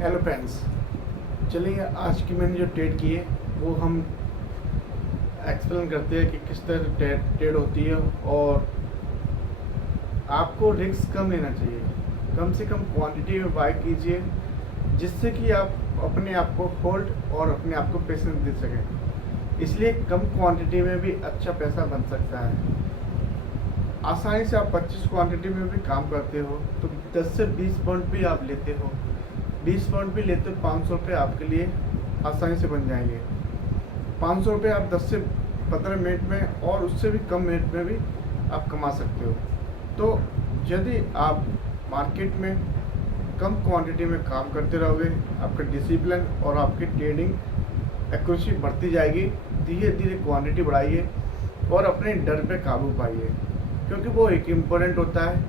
Hello friends, चलिए आज की मैंने जो ट्रेड की है वो हम एक्सप्लेन करते हैं कि किस तरह से ट्रेड होती है। और आपको रिस्क कम लेना चाहिए, कम से कम क्वांटिटी में बाय कीजिए जिससे कि आप अपने आप को होल्ड और अपने आप को पेशेंस दे सकें। इसलिए कम क्वांटिटी में भी अच्छा पैसा बन सकता है। आसानी से आप 25 क्वांटिटी में भी काम करते हो तो 10 से 20 पॉइंट भी आप लेते हो, 20 पॉइंट भी लेते हो, 500 रुपये आपके लिए आसानी से बन जाएंगे। 500 रुपये आप 10 से 15 मिनट में और उससे भी कम मिनट में भी आप कमा सकते हो। तो यदि आप मार्केट में कम क्वांटिटी में काम करते रहोगे, आपका डिसिप्लिन और आपकी ट्रेडिंग एक्यूरेसी बढ़ती जाएगी। धीरे धीरे क्वांटिटी बढ़ाइए और अपने डर पे काबू पाइए, क्योंकि वो एक इम्पोर्टेंट होता है।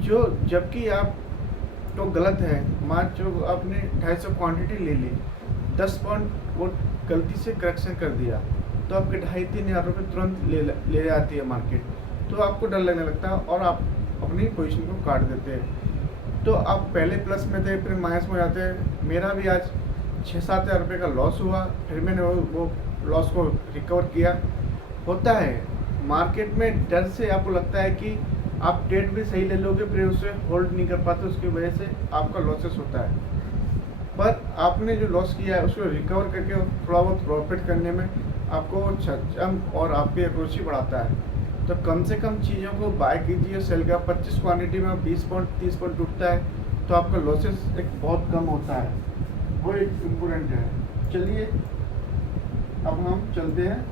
जो जबकि आप तो गलत है, मान जो आपने 250 क्वांटिटी ले ली, 10 पॉइंट वो गलती से करेक्शन कर दिया तो आपके 2,500-3 हज़ार रुपये तुरंत ले जाती है मार्केट। तो आपको डर लगने लगता है और आप अपनी पोजीशन को काट देते हैं। तो आप पहले प्लस में थे, फिर माइनस में जाते हैं। मेरा भी आज 6-7 हज़ार रुपये का लॉस हुआ, फिर मैंने वो लॉस को रिकवर किया। होता है मार्केट में, डर से आपको लगता है कि आप ट्रेड भी सही ले लोगे, फिर उसे होल्ड नहीं कर पाते, उसकी वजह से आपका लॉसेस होता है। पर आपने जो लॉस किया है उसको रिकवर करके थोड़ा बहुत प्रॉफिट करने में आपको सक्षम और आपकी एक्यूरेसी बढ़ाता है। तो कम से कम चीज़ों को बाय कीजिए। सेल का 25 क्वांटिटी में 20 पॉइंट 30 पॉइंट टूटता है तो आपका लॉसेस एक बहुत कम होता है, वो एक इम्पोर्टेंट है। चलिए अब हम चलते हैं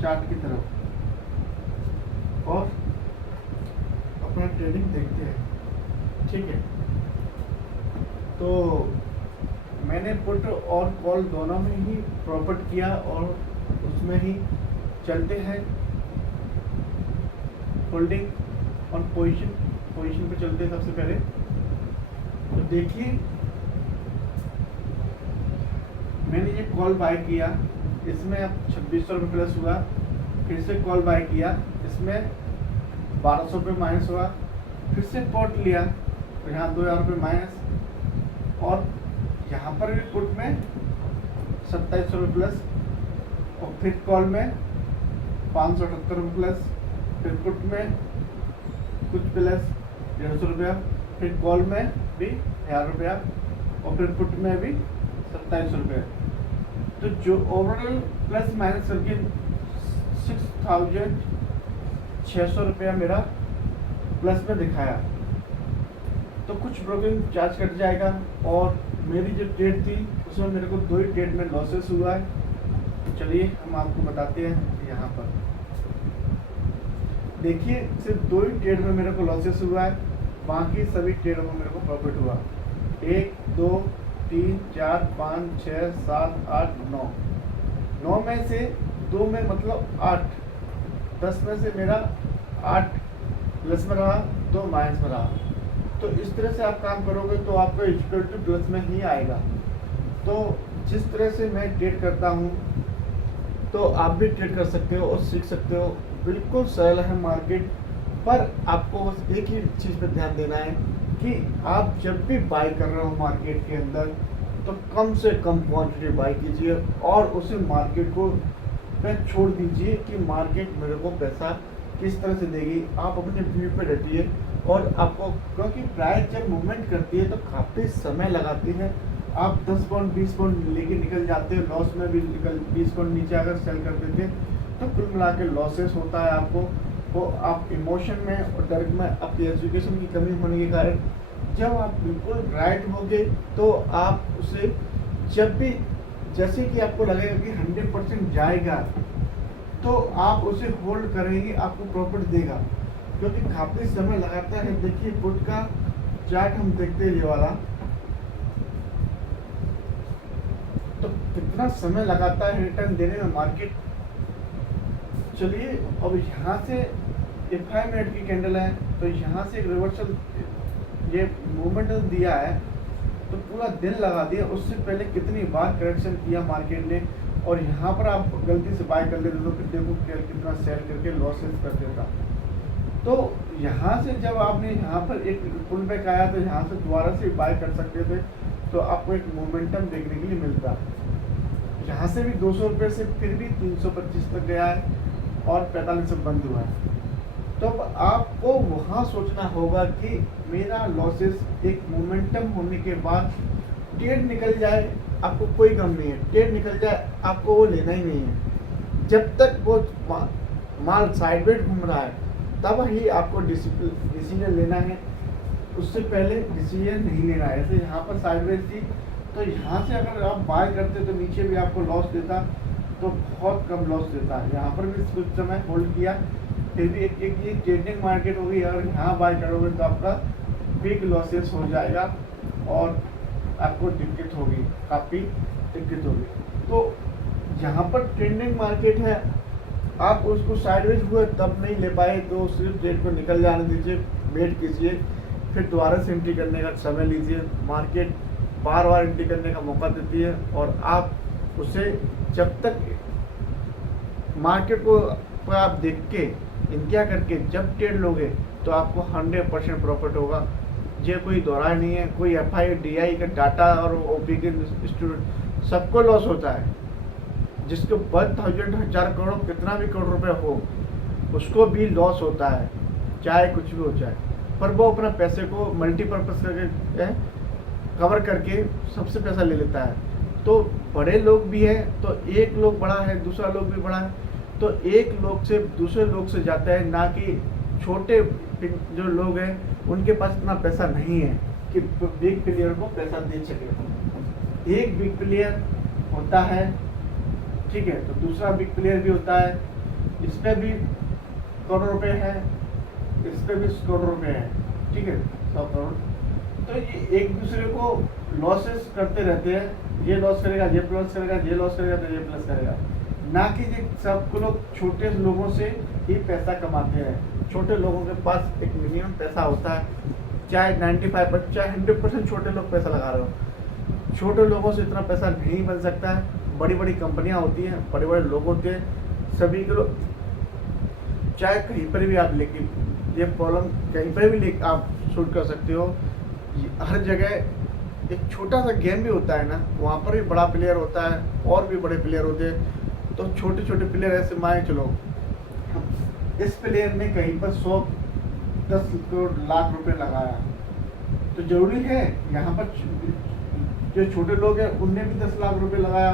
चार्ट की तरफ और अपना ट्रेडिंग देखते हैं, ठीक है। तो मैंने पुट और कॉल दोनों में ही प्रॉफिट किया और उसमें ही चलते हैं। होल्डिंग और पोजीशन पे चलते हैं। सबसे पहले तो देखिए, मैंने ये कॉल बाय किया, इसमें अब 2600 रुपये प्लस हुआ। फिर से कॉल बाय किया, इसमें 1200 रुपये माइनस हुआ। फिर से पॉट लिया तो यहाँ 2000 रुपये माइनस, और यहाँ पर भी पुट में 2700 रुपये प्लस, और फिर कॉल में 578 रुपये प्लस, फिर पुट में कुछ प्लस 150 रुपया, फिर कॉल में भी 1000 रुपया, और फिर पुट में भी 2700 रुपये। तो जो ओवरऑल प्लस माइनस करके 6,600 रुपया मेरा प्लस में दिखाया। तो कुछ ब्रोकिंग चार्ज कट जाएगा, और मेरी जो ट्रेड थी उसमें मेरे को 2 ही ट्रेड में लॉसेस हुआ है। तो चलिए हम आपको बताते हैं। यहाँ पर देखिए, सिर्फ 2 ही ट्रेड में मेरे को लॉसेस हुआ है, बाकी सभी ट्रेडों में मेरे को प्रॉफिट हुआ। 1 2 3 4 5 6 7 8 9 9 में से 2 में मतलब 8, 10 में से मेरा 8 प्लस में रहा, 2 माइनस में रहा। तो इस तरह से आप काम करोगे तो आपका इक्वल टू प्लस में ही आएगा। तो जिस तरह से मैं ट्रेड करता हूँ तो आप भी ट्रेड कर सकते हो और सीख सकते हो। बिल्कुल सरल है मार्केट, पर आपको बस एक ही चीज़ पे ध्यान देना है कि आप जब भी बाय कर रहे हो मार्केट के अंदर तो कम से कम क्वांटिटी बाय कीजिए और उसे मार्केट को पे छोड़ दीजिए कि मार्केट मेरे को पैसा किस तरह से देगी। आप अपने व्यू पे डटिए, और आपको, क्योंकि प्राइस जब मूवमेंट करती है तो काफ़ी समय लगाती है। आप 10 पॉइंट 20 पॉइंट लेके निकल जाते हो, लॉस में भी निकल 20 पॉइंट नीचे अगर सेल कर देते तो कुल मिला के लॉसेस होता है आपको। वो आप इमोशन में और डर में, आपकी एजुकेशन की कमी होने के कारण, जब आप बिल्कुल राइट होगे तो आप उसे जब भी, जैसे कि आपको लगेगा कि 100% जाएगा तो आप उसे होल्ड करेंगे, आपको प्रॉफिट देगा, क्योंकि काफ़ी समय लगाता है। देखिए पुट का चार्ट हम देखते हैं, ये वाला, तो कितना समय लगाता है रिटर्न देने में मार्केट। चलिए अब यहाँ से ये 5 मिनट की कैंडल है, तो यहाँ से रिवर्सल ये मूवमेंट दिया है तो पूरा दिन लगा दिया। उससे पहले कितनी बार करेक्शन किया मार्केट ने, और यहाँ पर आप गलती से बाय कर लेते तो फिर देखो कितना सेल करके लॉसेस कर देता। तो यहाँ से जब आपने यहाँ पर एक पुल बैक आया तो यहाँ से दोबारा से बाय कर सकते थे, तो आपको एक मोमेंटम देखने के लिए मिलता है। यहाँ से भी 200 रुपये से फिर भी 325 तक गया है और 45 से बंद हुआ है। तो अब आपको वहाँ सोचना होगा कि मेरा लॉसेस एक मोमेंटम होने के बाद ट्रेड निकल जाए, आपको कोई गम नहीं है। ट्रेड निकल जाए आपको वो लेना ही नहीं है। जब तक वो माल साइडवेज घूम रहा है तब ही आपको डिसीजन लेना है, उससे पहले डिसीजन नहीं लेना है। जैसे यहाँ पर साइडवेज थी तो यहाँ से अगर आप बाय करते तो नीचे भी आपको लॉस देता, तो बहुत कम लॉस देता है। यहाँ पर भी कुछ समय होल्ड किया, फिर भी एक ये ट्रेडिंग मार्केट होगी। अगर यहाँ बाय करोगे तो आपका बिग लॉसेस हो जाएगा और आपको दिक्कत होगी, काफ़ी दिक्कत होगी। तो यहाँ पर ट्रेडिंग मार्केट है, आप उसको साइडवेज हुए तब नहीं ले पाए तो सिर्फ ट्रेड को निकल जाने दीजिए, वेट कीजिए, फिर दोबारा से एंट्री करने का समय लीजिए। मार्केट बार बार एंट्री करने का मौका देती है और आप उसे जब तक मार्केट को आप देख के इंतजार करके जब ट्रेड लोगे तो आपको 100% प्रॉफिट होगा। ये कोई दौरा नहीं है। कोई FIDI का डाटा और OP के स्टूडेंट सबको लॉस होता है। जिसके 1000 करोड़ कितना भी करोड़ रुपए हो उसको भी लॉस होता है, चाहे कुछ भी हो जाए, पर वो अपना पैसे को मल्टीपर्पज़ करके कवर करके सबसे पैसा ले लेता है। तो बड़े लोग भी हैं तो एक लोग बड़ा है, दूसरा लोग भी बड़ा है, तो एक लोग से दूसरे लोग से जाता है, ना कि छोटे जो लोग हैं उनके पास इतना पैसा नहीं है कि बिग प्लेयर को पैसा दे सके। एक बिग प्लेयर होता है, ठीक है, तो दूसरा बिग प्लेयर भी होता है, इसमें भी करोड़ रुपए है, इसमें भी करोड़ रुपए है, ठीक है, 100 करोड़। तो ये एक दूसरे को लॉसेस करते रहते हैं। ये लॉस करेगा, ये प्लस करेगा, ये लॉस करेगा तो ये प्लस करेगा, ना कि ये सब लोग छोटे लोगों से ही पैसा कमाते हैं। छोटे लोगों के पास एक मिनिमम पैसा होता है, चाहे 95% चाहे 100% छोटे लोग पैसा लगा रहे हो। छोटे लोगों से इतना पैसा नहीं बन सकता है। बड़ी बड़ी कंपनियां होती हैं, बड़े बड़े लोग होते हैं, सभी के लोग चाहे कहीं पर भी आप लेके ये प्रॉब्लम कहीं पर भी ले आप शूट कर सकते हो। हर जगह एक छोटा सा गेम भी होता है ना, वहाँ पर भी बड़ा प्लेयर होता है और भी बड़े प्लेयर होते हैं। तो छोटे छोटे प्लेयर ऐसे मान चलो इस प्लेयर ने कहीं पर 110 करोड़ लाख रुपए लगाया, तो जरूरी है यहाँ पर जो छोटे लोग हैं उनने भी 10 लाख रुपए लगाया,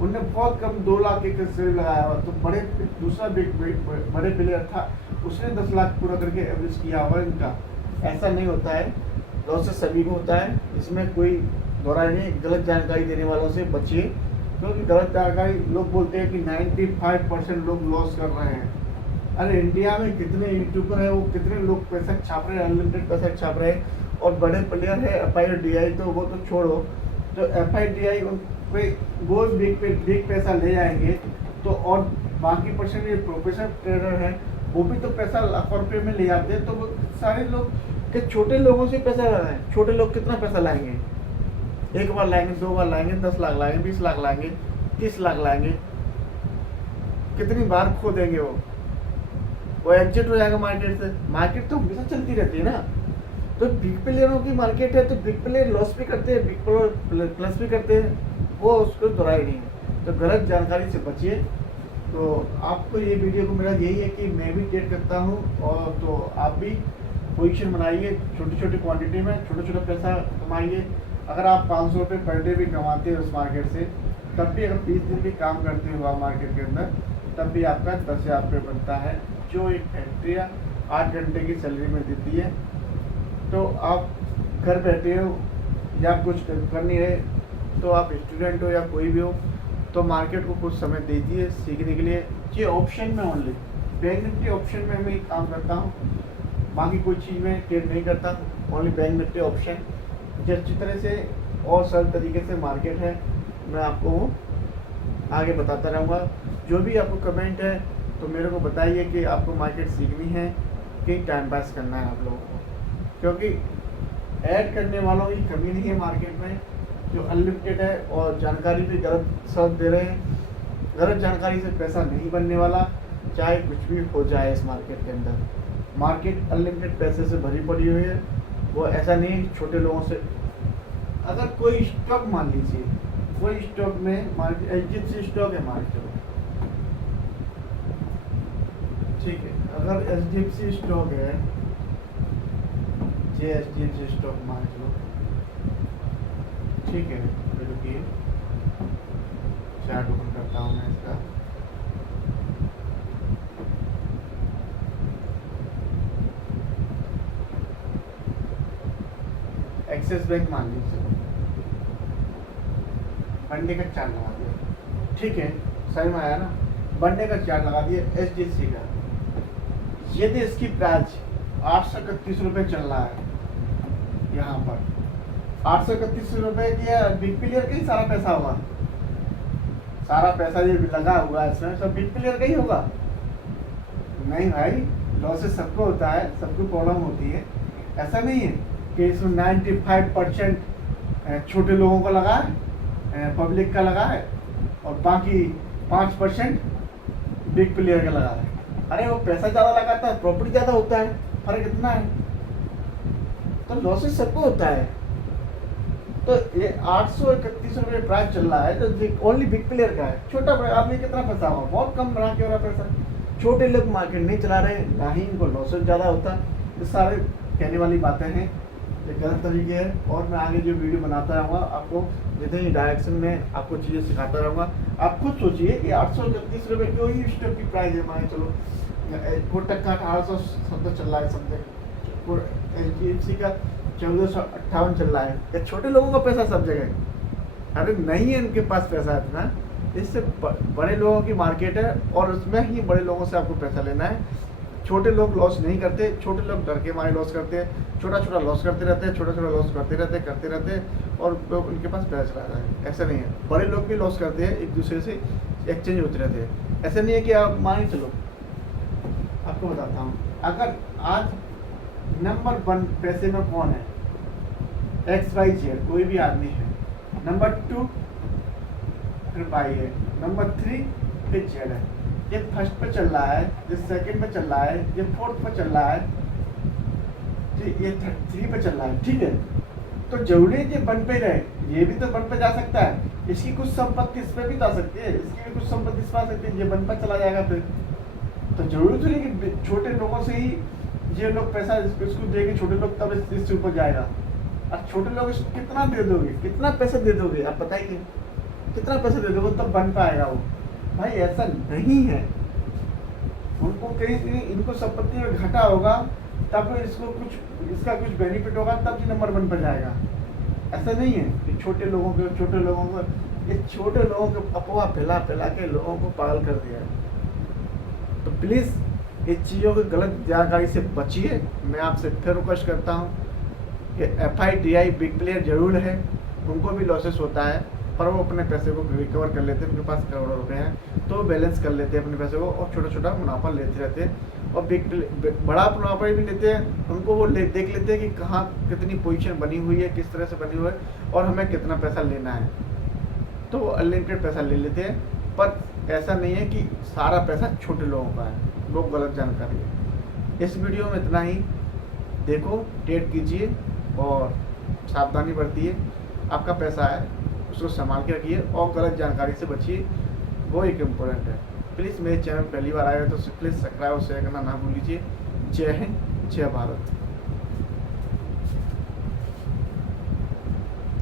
उनने बहुत कम 2 लाख के करीब लगाया। तो बड़े दूसरा बड़े प्लेयर था, उसने 10 लाख पूरा करके एवरेज किया हुआ इनका। ऐसा नहीं होता है, लॉसेस सभी को होता है, इसमें कोई दोहराई नहीं। गलत जानकारी देने वालों से बचिए, क्योंकि गलत जानकारी लोग बोलते हैं कि 95% लोग लॉस कर रहे हैं। अरे इंडिया में कितने यूट्यूबर हैं, वो कितने लोग पैसा छाप रहे हैं, अनलिमिटेड पैसा छाप रहे हैं, और बड़े प्लेयर है FIDI, तो वो तो छोड़ो, तो FIDI उन पे वो बिग पैसा ले जाएंगे, तो और बाकी परसेंट ये प्रोफेशनल ट्रेडर हैं वो भी तो पैसा लाखों रुपये में ले जाते हैं। तो वो सारे लोग के छोटे लोगों से पैसा लगाएं। छोटे लोग कितना पैसा लाएंगे? एक बार लाएंगे, 2 बार लाएंगे, 10 लाख लाएंगे, 20 लाख लाएंगे, 30 लाख लाएंगे, कितनी बार खो देंगे? वो एग्जिट हो जाएगा मार्केट से। मार्केट तो हमेशा चलती रहती है ना। तो बिग प्लेयरों की मार्केट है, तो बिग प्लेयर लॉस भी करते हैं, बिग प्लेयर प्लस भी करते हैं, वो उसको दोहराई नहीं है। तो गलत जानकारी से बचिए। तो आपको ये वीडियो को मेरा यही है कि मैं भी ट्रेड करता हूँ, और तो आप भी पोजीशन बनाइए, छोटी छोटी क्वांटिटी में छोटा छोटा पैसा कमाइए। अगर आप 500 रुपये पर डे भी कमाते हो उस मार्केट से, तब भी अगर 20 दिन भी काम करते हो आप मार्केट के अंदर, तब भी आपका 10,000 रुपये बनता है, जो एक फैक्ट्री 8 घंटे की सैलरी में देती है। तो आप घर बैठे हो या कुछ कर नहीं रहे, तो आप स्टूडेंट हो या कोई भी हो, तो मार्केट को कुछ समय दीजिए सीखने के लिए। ये ऑप्शन में ओनली बैंक निफ्टी ऑप्शन में मैं काम करता हूँ, बाकी कोई चीज़ में ट्रेड नहीं करता, ओनली बैंक निफ्टी ऑप्शन। जिस तरह से और सरल तरीके से मार्केट है, मैं आपको वो आगे बताता रहूँगा। जो भी आपको कमेंट है तो मेरे को बताइए कि आपको मार्केट सीखनी है कि टाइम पास करना है आप लोगों को, क्योंकि ऐड करने वालों की कमी नहीं है मार्केट में, जो अनलिमिटेड है, और जानकारी भी गलत सब दे रहे हैं। गलत जानकारी से पैसा नहीं बनने वाला, चाहे कुछ भी हो जाए इस मार्केट के अंदर। मार्केट अनलिमिटेड पैसे से भरी पड़ी हुई है, वो ऐसा नहीं है छोटे लोगों से अगर कोई स्टॉक मान लीजिए, कोई स्टॉक में मान लीजिए HDFC स्टॉक है, मान चलो ठीक है, अगर HDFC स्टॉक है, ये HDFC स्टॉक मान चलो ठीक है, रुकिए चार्ट ओपन करता हूँ मैं इसका। एक्सिस बैंक मान लीजिए, वनडे का चार्ट लगा दिया, ठीक है, सही में आया ना, वनडे का चार्ट लगा दिया HDFC का। यदि इसकी प्राइस 831 रुपये चल रहा है, यहाँ पर 831 रुपये की बिग प्लेयर का ही सारा पैसा होगा, सारा पैसा ये लगा हुआ है इसमें सब बिग प्लेयर का ही होगा। नहीं भाई, लॉसेस सबको होता है, सबको प्रॉब्लम होती है, ऐसा नहीं है कि इसमें 95% छोटे लोगों को लगा है, पब्लिक का लगा है, और बाकी 5% बिग प्लेयर का लगा है। अरे वो पैसा ज़्यादा लगाता है, प्रॉफिट ज़्यादा होता है, फर्क इतना है, तो लॉसेस सबको होता है। तो ये 831 रुपये प्राइस चल रहा है, तो ओनली बिग प्लेयर का है। छोटा आदमी कितना पैसा होगा, बहुत कम बना के हो रहा पैसा। छोटे लोग मार्केट नहीं चला रहे, ना ही इनको लॉसेस ज़्यादा होता। ये सारे कहने वाली बातें हैं, ये गलत तरीके है, और मैं आगे जो वीडियो बनाता रहूँगा आपको जितने डायरेक्शन में आपको चीज़ें सिखाता रहूँगा। आप खुद सोचिए कि 831 रुपये की वही स्टॉक की प्राइस है, मान चलो कोटक का 1870 चल रहा है, समथिंग HDFC का 1458 चल रहा है। क्या छोटे लोगों का पैसा सब जगह? अरे नहीं है इनके पास पैसा इतना, इससे बड़े लोगों की मार्केट है, और उसमें ही बड़े लोगों से आपको पैसा लेना है। छोटे लोग लॉस नहीं करते, छोटे लोग डर के मारे लॉस करते हैं, छोटा छोटा लॉस करते रहते हैं, छोटा छोटा लॉस करते रहते हैं, और उनके पास पैसा रहता है। ऐसा नहीं है, बड़े लोग भी लॉस करते हैं, एक दूसरे से एक्सचेंज होते रहते हैं। ऐसा नहीं है कि आप मान चलो, आपको बताता हूँ, अगर आज नंबर 1 पैसे में कौन है, XYZ कोई भी आदमी है, नंबर 2 कृपाई है, नंबर 3 फिर Z है। ये फर्स्ट पे चल रहा है, ये सेकंड पे चल रहा है, ये फोर्थ पे चल रहा है, ये 3 पे चल रहा है, ठीक है। तो जरूरी है कि 1 पे रहे, ये भी तो 1 पे जा सकता है, इसकी कुछ संपत्ति इस पे भी जा सकती है, इसकी भी कुछ संपत्ति इस पे आ सकती है, ये 1 पे चला जाएगा फिर। तो जरूरी तो नहीं कि छोटे लोगों से ही ये लोग पैसा इसको देंगे, छोटे लोग तब इससे ऊपर जाएगा। और छोटे लोग इसको कितना दे दोगे, कितना पैसा दे दोगे, आप बताइए कितना पैसा दे दोगे तब बन पाएगा वो? भाई ऐसा नहीं है, उनको कहीं इनको संपत्ति में घाटा होगा, तब इसको कुछ इसका कुछ बेनिफिट होगा, तब ये नंबर 1 पर जाएगा। ऐसा नहीं है कि छोटे लोगों को ये छोटे लोगों को अफवाह फैला के लोगों को पागल कर दिया है। तो प्लीज़ इस चीज़ों की गलत जानकारी से बचिए। मैं आपसे फिर रिक्वेस्ट करता हूँ कि FIDI बिग प्लेयर जरूर है, उनको भी लॉसेस होता है, पर वो अपने पैसे को रिकवर कर लेते हैं, उनके पास करोड़ों रुपए हैं, तो वो बैलेंस कर लेते हैं अपने पैसे को, और छोटा छोटा मुनाफा लेते रहते हैं, और बड़ा मुनाफा भी लेते हैं। उनको वो देख लेते हैं कि कहाँ कितनी पोजीशन बनी हुई है, किस तरह से बनी हुई है, और हमें कितना पैसा लेना है, तो वो अनलिमिटेड पैसा ले लेते हैं। पर ऐसा नहीं है कि सारा पैसा छोटे लोगों का है, वो गलत जानकारी है। इस वीडियो में इतना ही, देखो, ट्रेड कीजिए और सावधानी बरतिए। आपका पैसा है, उसको संभाल के रखिए, और गलत जानकारी से बचिए, वो एक इम्पोर्टेंट है। प्लीज़ मेरे चैनल पहली बार आए हो तो प्लीज़ सब्सक्राइब और शेयर करना ना भूलिए। जय हिंद, जय भारत।